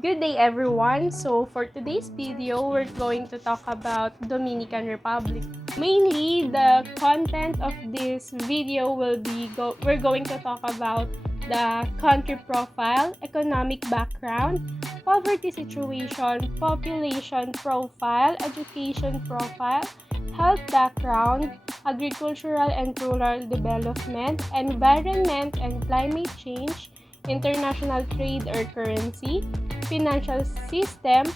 Good day everyone! So for today's video, we're going to talk about Dominican Republic. Mainly, the content of this video will be we're going to talk about the country profile, economic background, poverty situation, population profile, education profile, health background, agricultural and rural development, environment and climate change, international trade or currency, financial system,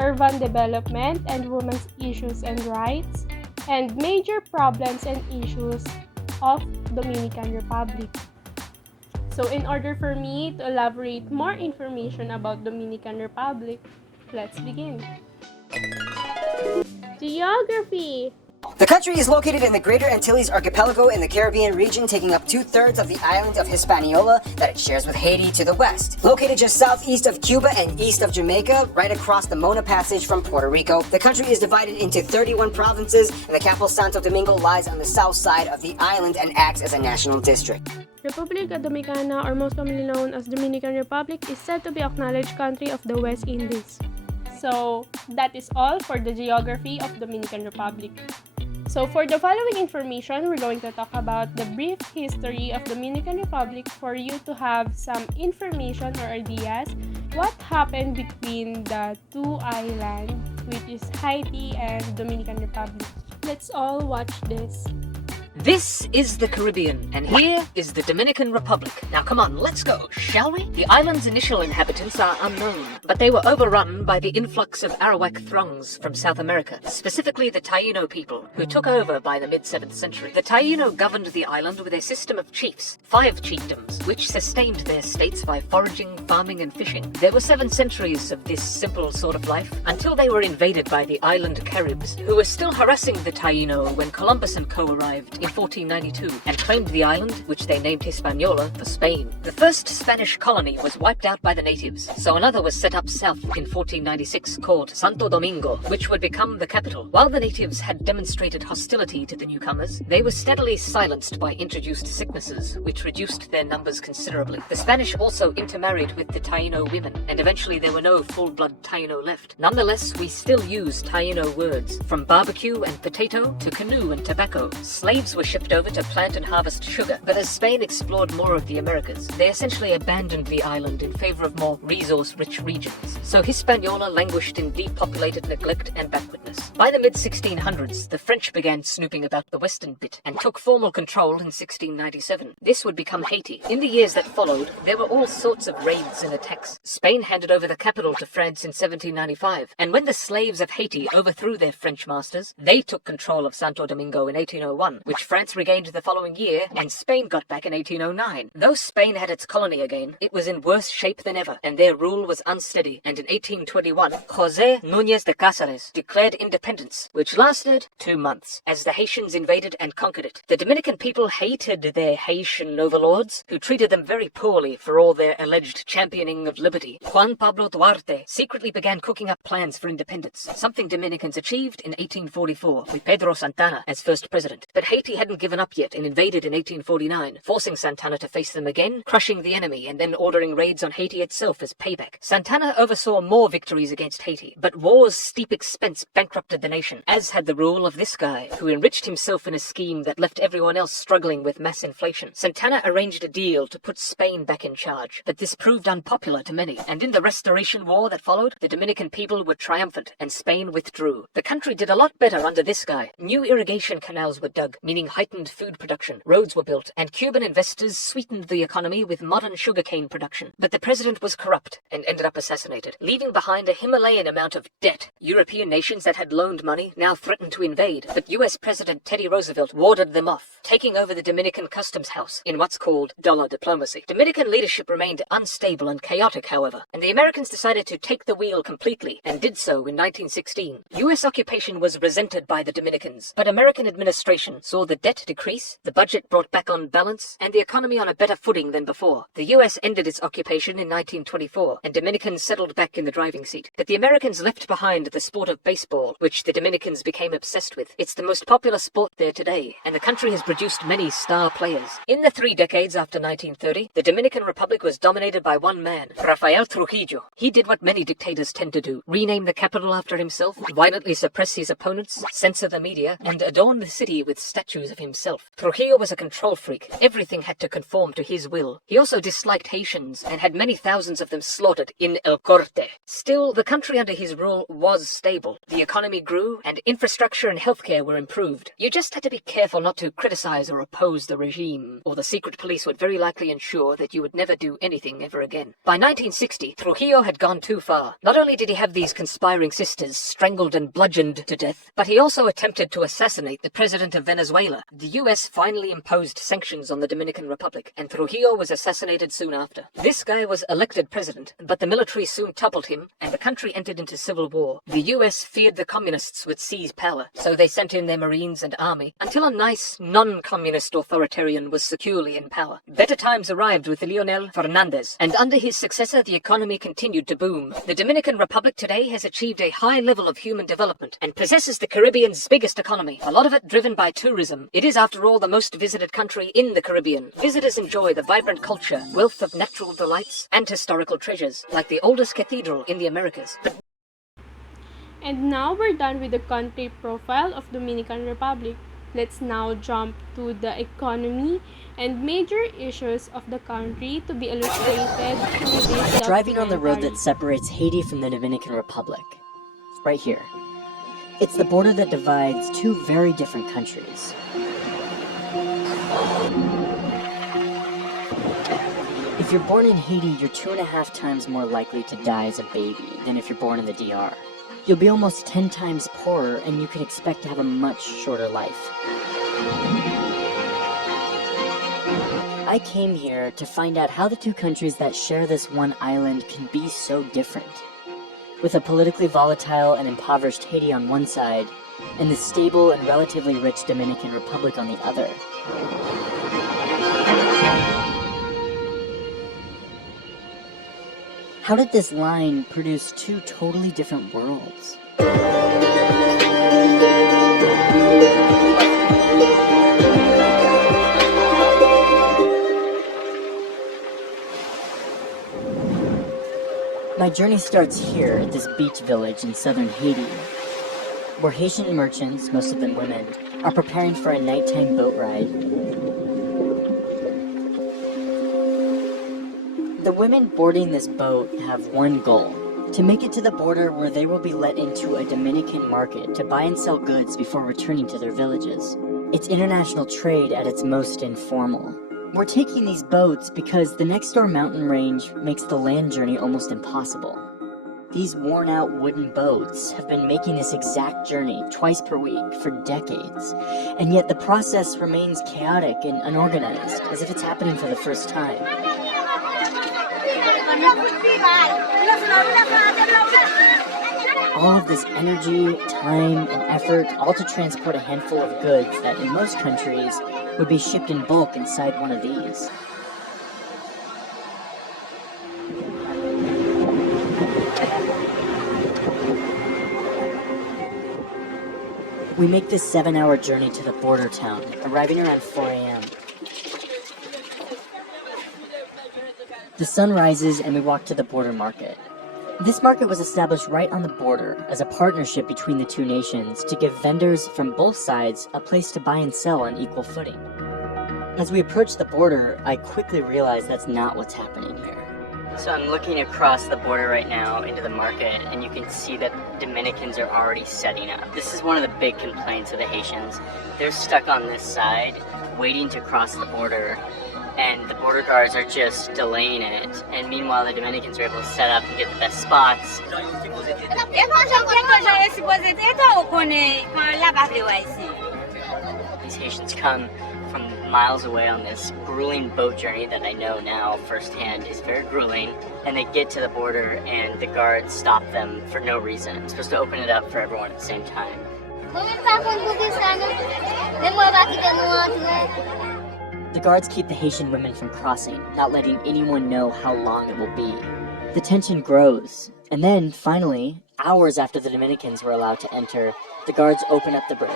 urban development and women's issues and rights, and major problems and issues of Dominican Republic. So in order for me to elaborate more information about Dominican Republic, let's begin. Geography. The country is located in the Greater Antilles Archipelago in the Caribbean region, taking up 2/3 of the island of Hispaniola that it shares with Haiti to the west. Located just southeast of Cuba and east of Jamaica, right across the Mona Passage from Puerto Rico, the country is divided into 31 provinces, and the capital Santo Domingo lies on the south side of the island and acts as a national district. República Dominicana, or most commonly known as Dominican Republic, is said to be acknowledged country of the West Indies. So that is all for the geography of Dominican Republic. So for the following information, we're going to talk about the brief history of Dominican Republic for you to have some information or ideas what happened between the two islands, which is Haiti and Dominican Republic. Let's all watch this. This is the Caribbean, and here is the Dominican Republic. Now come on, let's go, shall we? The island's initial inhabitants are unknown, but they were overrun by the influx of Arawak throngs from South America, specifically the Taino people, who took over by the mid-7th century. The Taino governed the island with a system of chiefs, 5 chiefdoms, which sustained their states by foraging, farming, and fishing. There were 7 centuries of this simple sort of life, until they were invaded by the island Caribs, who were still harassing the Taino when Columbus and co. arrived in 1492 and claimed the island, which they named Hispaniola, for Spain. The first Spanish colony was wiped out by the natives, so another was set up south in 1496 called Santo Domingo, which would become the capital. While the natives had demonstrated hostility to the newcomers, they were steadily silenced by introduced sicknesses, which reduced their numbers considerably. The Spanish also intermarried with the Taino women, and eventually there were no full-blood Taino left. Nonetheless, we still use Taino words, from barbecue and potato to canoe and tobacco. Slaves were shipped over to plant and harvest sugar, but as Spain explored more of the Americas, they essentially abandoned the island in favor of more resource-rich regions. So Hispaniola languished in depopulated neglect and backwardness. By the mid-1600s, the French began snooping about the western bit and took formal control in 1697. This would become Haiti. In the years that followed, there were all sorts of raids and attacks. Spain handed over the capital to France in 1795, and when the slaves of Haiti overthrew their French masters, they took control of Santo Domingo in 1801, which France regained the following year, and Spain got back in 1809. Though Spain had its colony again, it was in worse shape than ever, and their rule was unsteady, and in 1821, José Núñez de Cáceres declared independence, which lasted 2 months, as the Haitians invaded and conquered it. The Dominican people hated their Haitian overlords, who treated them very poorly for all their alleged championing of liberty. Juan Pablo Duarte secretly began cooking up plans for independence, something Dominicans achieved in 1844, with Pedro Santana as first president. But Haiti hadn't given up yet and invaded in 1849, forcing Santana to face them again, crushing the enemy and then ordering raids on Haiti itself as payback. Santana oversaw more victories against Haiti, but war's steep expense bankrupted the nation, as had the rule of this guy, who enriched himself in a scheme that left everyone else struggling with mass inflation. Santana arranged a deal to put Spain back in charge, but this proved unpopular to many, and in the Restoration War that followed, the Dominican people were triumphant and Spain withdrew. The country did a lot better under this guy. New irrigation canals were dug, meaning heightened food production. Roads were built, and Cuban investors sweetened the economy with modern sugarcane production. But the president was corrupt and ended up assassinated, leaving behind a Himalayan amount of debt. European nations that had loaned money now threatened to invade, but US President Teddy Roosevelt warded them off, taking over the Dominican customs house in what's called dollar diplomacy. Dominican leadership remained unstable and chaotic, however, and the Americans decided to take the wheel completely, and did so in 1916. US occupation was resented by the Dominicans, but American administration saw the debt decrease, the budget brought back on balance, and the economy on a better footing than before. The US ended its occupation in 1924, and Dominicans settled back in the driving seat. But the Americans left behind the sport of baseball, which the Dominicans became obsessed with. It's the most popular sport there today, and the country has produced many star players. In the 3 decades after 1930, the Dominican Republic was dominated by one man, Rafael Trujillo. He did what many dictators tend to do: rename the capital after himself, violently suppress his opponents, censor the media, and adorn the city with statues of himself. Trujillo was a control freak. Everything had to conform to his will. He also disliked Haitians and had many thousands of them slaughtered in El Corte. Still, the country under his rule was stable. The economy grew, and infrastructure and healthcare were improved. You just had to be careful not to criticize or oppose the regime, or the secret police would very likely ensure that you would never do anything ever again. By 1960, Trujillo had gone too far. Not only did he have these conspiring sisters strangled and bludgeoned to death, but he also attempted to assassinate the president of Venezuela. The US finally imposed sanctions on the Dominican Republic, and Trujillo was assassinated soon after. This guy was elected president, but the military soon toppled him, and the country entered into civil war. The US feared the communists would seize power, so they sent in their marines and army, until a nice, non-communist authoritarian was securely in power. Better times arrived with Leonel Fernandez, and under his successor the economy continued to boom. The Dominican Republic today has achieved a high level of human development, and possesses the Caribbean's biggest economy, a lot of it driven by tourism. It is, after all, the most visited country in the Caribbean. Visitors enjoy the vibrant culture, wealth of natural delights, and historical treasures, like the oldest cathedral in the Americas. And now we're done with the country profile of Dominican Republic. Let's now jump to the economy and major issues of the country to be illustrated through this Driving on the road documentary. that separates Haiti from the Dominican Republic. Right here. It's the border that divides two very different countries. If you're born in Haiti, you're 2.5 times more likely to die as a baby than if you're born in the DR. You'll be almost 10 times poorer, and you can expect to have a much shorter life. I came here to find out how the two countries that share this one island can be so different. With a politically volatile and impoverished Haiti on one side, and the stable and relatively rich Dominican Republic on the other. How did this line produce two totally different worlds? My journey starts here at this beach village in southern Haiti, where Haitian merchants, most of them women, are preparing for a nighttime boat ride. The women boarding this boat have one goal: to make it to the border where they will be let into a Dominican market to buy and sell goods before returning to their villages. It's international trade at its most informal. We're taking these boats because the next door mountain range makes the land journey almost impossible. These worn-out wooden boats have been making this exact journey twice per week for decades, and yet the process remains chaotic and unorganized, as if it's happening for the first time. All of this energy, time, and effort, all to transport a handful of goods that in most countries would be shipped in bulk inside one of these. We make this 7-hour journey to the border town, arriving around 4 a.m. The sun rises and we walk to the border market. This market was established right on the border as a partnership between the two nations to give vendors from both sides a place to buy and sell on equal footing. As we approach the border, I quickly realize that's not what's happening here. So I'm looking across the border right now into the market, and you can see that Dominicans are already setting up. This is one of the big complaints of the Haitians. They're stuck on this side, waiting to cross the border, and the border guards are just delaying it. And meanwhile, the Dominicans are able to set up and get the best spots. These Haitians come from miles away on this grueling boat journey that I know now firsthand is very grueling, and they get to the border and the guards stop them for no reason. I'm supposed to open it up for everyone at the same time. The guards keep the Haitian women from crossing, not letting anyone know how long it will be. The tension grows, and then, finally, hours after the Dominicans were allowed to enter, the guards open up the bridge.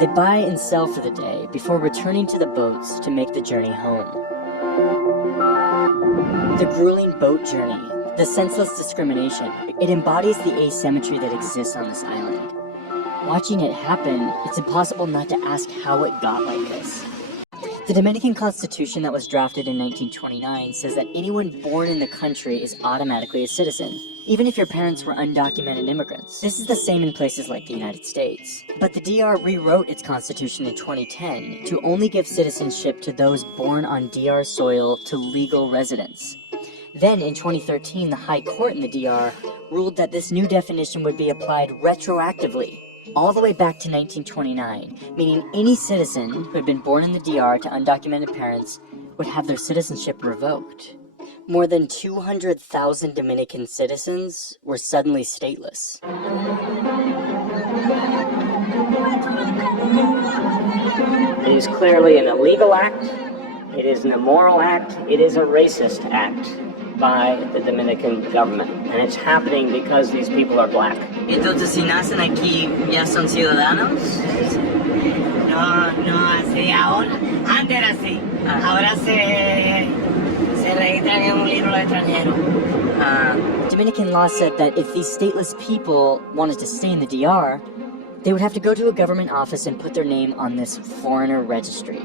They buy and sell for the day before returning to the boats to make the journey home. The grueling boat journey, the senseless discrimination, it embodies the asymmetry that exists on this island. Watching it happen, it's impossible not to ask how it got like this. The Dominican Constitution that was drafted in 1929 says that anyone born in the country is automatically a citizen, even if your parents were undocumented immigrants. This is the same in places like the United States. But the DR rewrote its constitution in 2010 to only give citizenship to those born on DR soil to legal residents. Then in 2013, the High Court in the DR ruled that this new definition would be applied retroactively, all the way back to 1929, meaning any citizen who had been born in the DR to undocumented parents would have their citizenship revoked. More than 200,000 Dominican citizens were suddenly stateless. It is clearly an illegal act, it is an immoral act, it is a racist act by the Dominican government. And it's happening because these people are black. Entonces, si nacen aquí, ¿ya son ciudadanos? No así ahora. Antes era así. Ahora se registran en un libro de extranjero. Dominican law said that if these stateless people wanted to stay in the DR, they would have to go to a government office and put their name on this foreigner registry.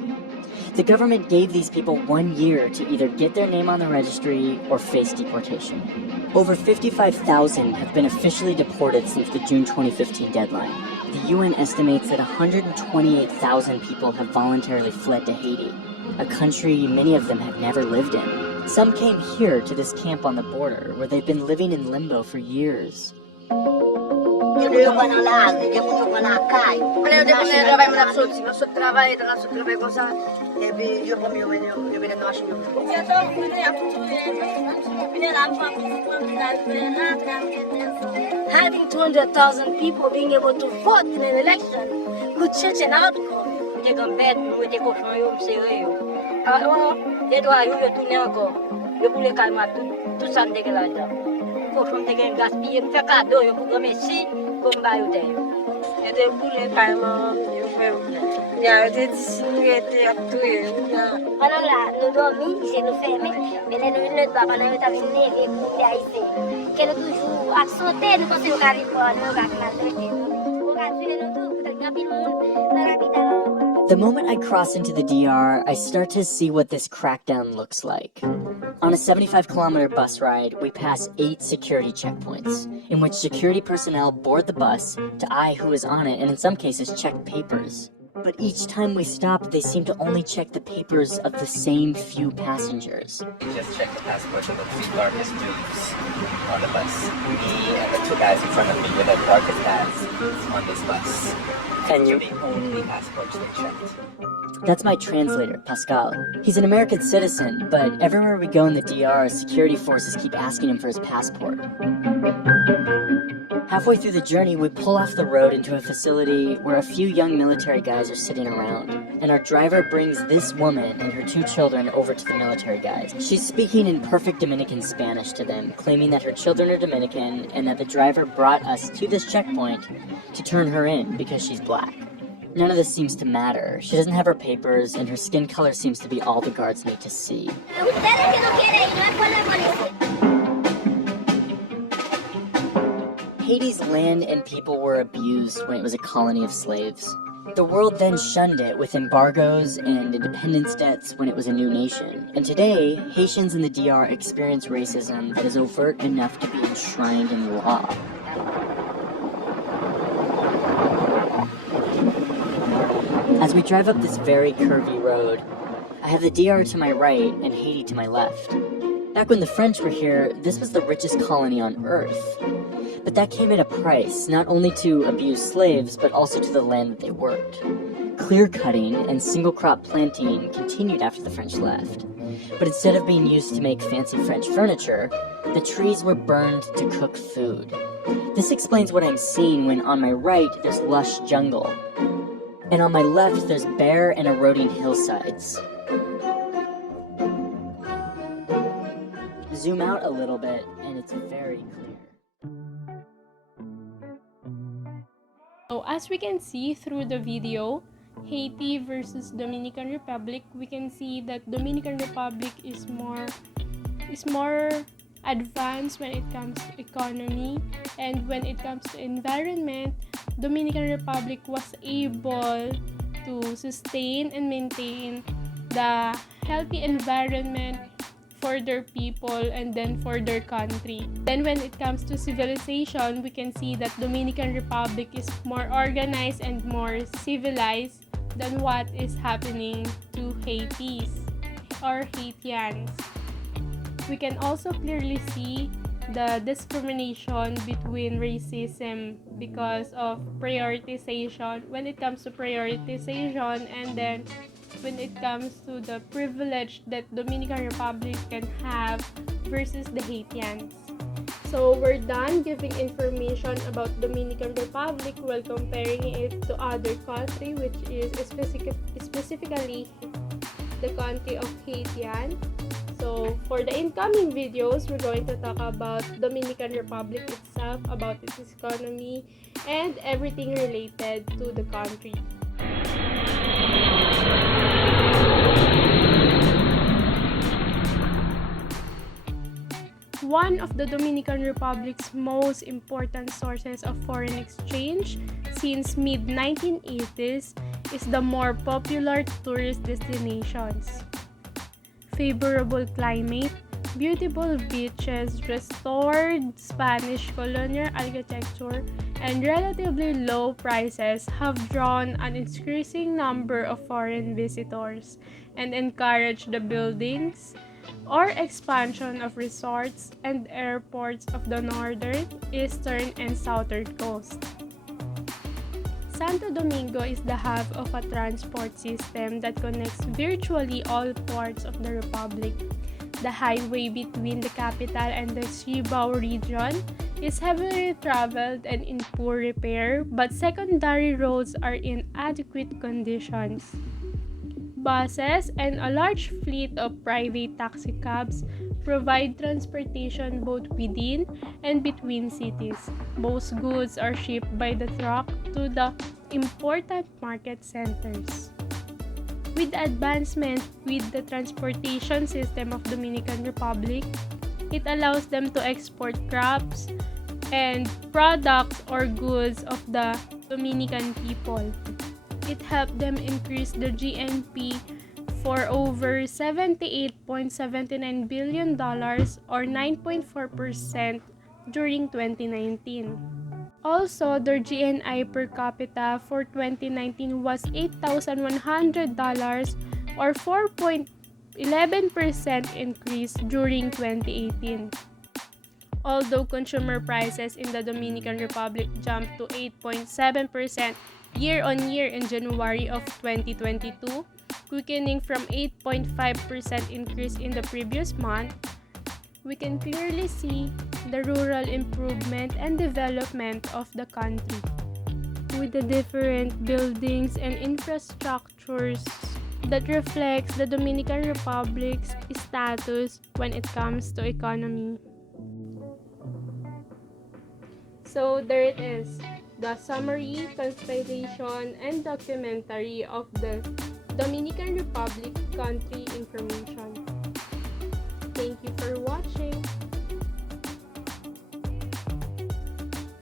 The government gave these people 1 year to either get their name on the registry or face deportation. Over 55,000 have been officially deported since the June 2015 deadline. The UN estimates that 128,000 people have voluntarily fled to Haiti, a country many of them have never lived in. Some came here to this camp on the border, where they've been living in limbo for years. Having 200,000 people being able to vote in an election could change an outcome. Alors là, nous dormons, c'est nous fermer, mais nous ne doit pas nous terminer et pour les haïtiens. Que nous toujours absentés, nous pensons au Californie, nous maltraiter, nous tuer nous tout, peut-être grand pile monde dans la capitale. The moment I cross into the DR, I start to see what this crackdown looks like. On a 75-kilometer bus ride, we pass 8 security checkpoints, in which security personnel board the bus to eye who is on it and in some cases check papers. But each time we stop, they seem to only check the papers of the same few passengers. We just checked the passports of the 3 darkest dudes on the bus. Me and the 2 guys in front of me with the darkest hats on this bus. And you? The only passports they checked. That's my translator, Pascal. He's an American citizen, but everywhere we go in the DR, security forces keep asking him for his passport. Halfway through the journey, we pull off the road into a facility where a few young military guys are sitting around, and our driver brings this woman and her 2 children over to the military guys. She's speaking in perfect Dominican Spanish to them, claiming that her children are Dominican and that the driver brought us to this checkpoint to turn her in because she's black. None of this seems to matter. She doesn't have her papers, and her skin color seems to be all the guards need to see. Haiti's land and people were abused when it was a colony of slaves. The world then shunned it with embargoes and independence debts when it was a new nation. And today, Haitians in the DR experience racism that is overt enough to be enshrined in law. As we drive up this very curvy road, I have the DR to my right and Haiti to my left. Back when the French were here, this was the richest colony on Earth. But that came at a price, not only to abuse slaves, but also to the land that they worked. Clear-cutting and single-crop planting continued after the French left. But instead of being used to make fancy French furniture, the trees were burned to cook food. This explains what I'm seeing when on my right there's lush jungle, and on my left there's bare and eroding hillsides. Zoom out a little bit and it's very clear. So as we can see through the video, Haiti versus Dominican Republic, we can see that Dominican Republic is more advanced when it comes to economy, and when it comes to environment, Dominican Republic was able to sustain and maintain the healthy environment for their people and then for their country. Then when it comes to civilization, we can see that Dominican Republic is more organized and more civilized than what is happening to Haitis or Haitians. We can also clearly see the discrimination between racism because of prioritization when it comes to prioritization, and then when it comes to the privilege that Dominican Republic can have versus the Haitians. So we're done giving information about Dominican Republic while comparing it to other country, which is specifically the country of Haitian. So for the incoming videos, we're going to talk about Dominican Republic itself, about its economy, and everything related to the country. One of the Dominican Republic's most important sources of foreign exchange since mid-1980s is the more popular tourist destinations. Favorable climate, beautiful beaches, restored Spanish colonial architecture, and relatively low prices have drawn an increasing number of foreign visitors and encouraged the buildings or expansion of resorts and airports of the northern, eastern, and southern coast. Santo Domingo is the hub of a transport system that connects virtually all parts of the Republic. The highway between the capital and the Cibao region is heavily traveled and in poor repair, but secondary roads are in adequate conditions. Buses and a large fleet of private taxicabs provide transportation both within and between cities. Most goods are shipped by the truck to the important market centers. With the advancement with the transportation system of Dominican Republic, it allows them to export crops and products or goods of the Dominican people. It helped them increase the GNP for over $78.79 billion or 9.4% during 2019. Also, their GNI per capita for 2019 was $8,100 or 4.11% increase during 2018. Although consumer prices in the Dominican Republic jumped to 8.7% year-on-year in January of 2022, quickening from 8.5% increase in the previous month, we can clearly see the rural improvement and development of the country, with the different buildings and infrastructures that reflects the Dominican Republic's status when it comes to economy. So there it is, the summary, compilation, and documentary of the Dominican Republic country information. Thank you for watching.